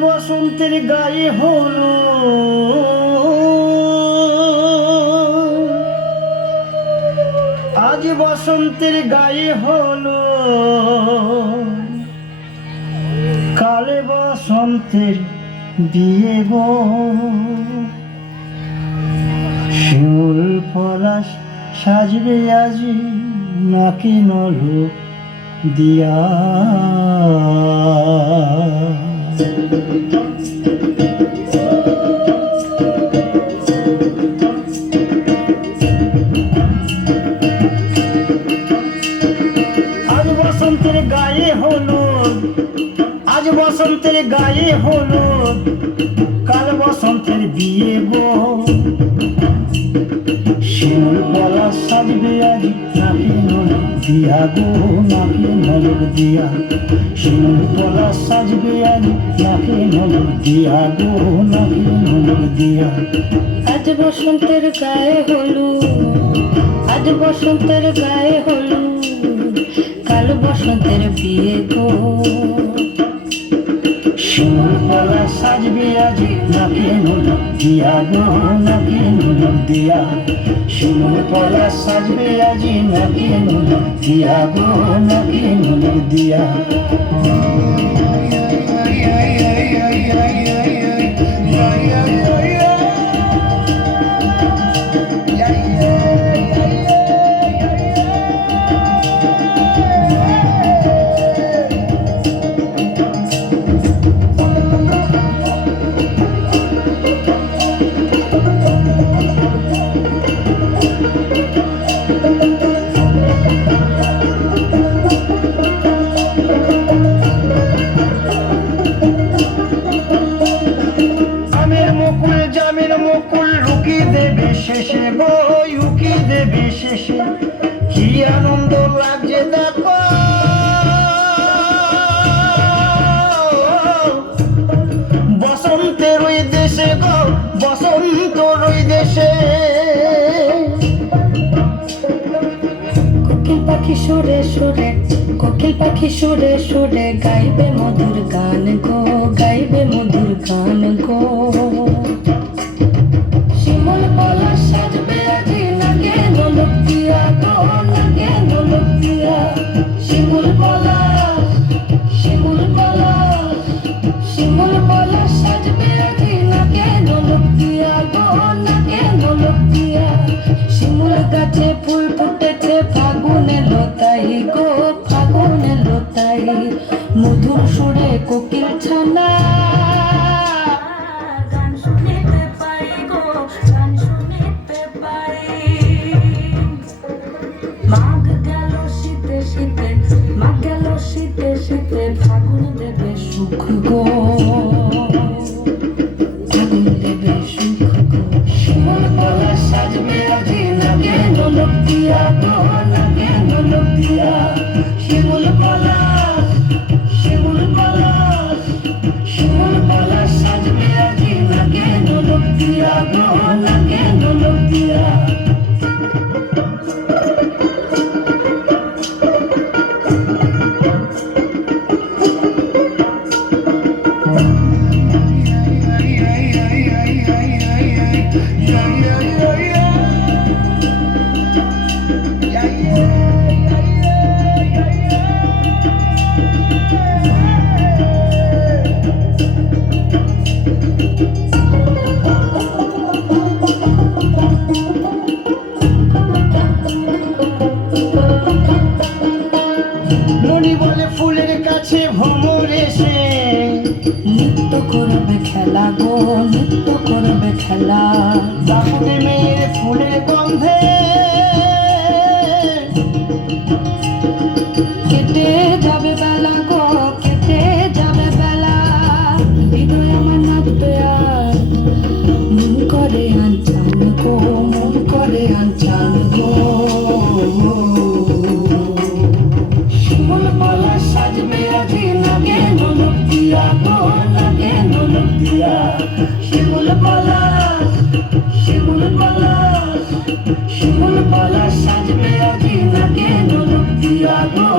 বসন্তের গায়ে হলো আজ বসন্তের গায়ে হলো কালে বসন্তের বিয়ে গো শিমুল পলাশ সাজবে আজি নাকি নলক দিয়া আজ বসন্তের গায়ে হলো আজ বসন্তের গায়ে হলো কাল বসন্তের বিয়ে গো শিমুল পলাশ সাজবে আজ নাকি নলক দিয়া গো নাকি নলক দিয়া শিমুল পলাশ সাজবে আজ নাকি নলক দিয়া গো নাকি নলক দিয়া আজ বসন্তের গায়ে হলো আজ বসন্তের গায়ে হলো কাল বসন্তের বিয়ে গো শিমুল পলাশ সাজবে আজ নাকি নলক দিয়া গো নাকি নলক দিয়া শিমুল পলাশ সাজবে আজ নাকি নলক দিয়া গো নাকি নলক দিয়া শেষে গো উকি দেবে শেষে কি আনন্দ লাগছে দেখো বসন্তের ওই দেশে গো বসন্তর ওই দেশে কোকিল পাখি সুরে সুরে কোকিল পাখি সুরে সুরে গাইবে মধুর গান গো গাইবে মধুর গান গো শিমুল পলাশ সাজবে আজি নাকে নলক দিয়া গো নাকে নলক দিয়া শিমুল পলাশ শিমুল পলাশ শিমুল পলাশ সাজবে আজি নাকে নলক দিয়া গো নাকে নলক দিয়া শিমুল গাছে ফুল ফুটেছে ফাগুনে লতাই গো ফাগুনে লতাই মধুর সুরে কোকিল ছানা শীতে শীতে ফাগুন দেবে সুখ গো ফাগুন দেবে সুখ গো শিমুল পলাশ সাজবে আজি নাকে নলক দিয়া গো নাকে নলক দিয়া শিমুল পলাশ শিমুল পলাশ শিমুল পলাশ সাজবে আজি নাকে নলক দিয়া গো নাকে নলক দিয়া মনি বলে ফুলের কাছে ভ্রমর এসে নৃত্য করবে খেলা গো নৃত্য করবে খেলা দাপুটে মেয়ের ফুলের গন্ধে কেটে যাবে বেলা গো কেটে যাবে বেলা হৃদয় আমার নাচবে আর মন করে আনচান গো মন করে আনচান গো শিমুল পলাশ সাজবে আজি নাকে নলক দিয়া গো নাকে নলক দিয়া শিমুল পলাশ শিমুল পলাশ শিমুল পলাশ সাজবে আজি নাকে নলক দিয়া গো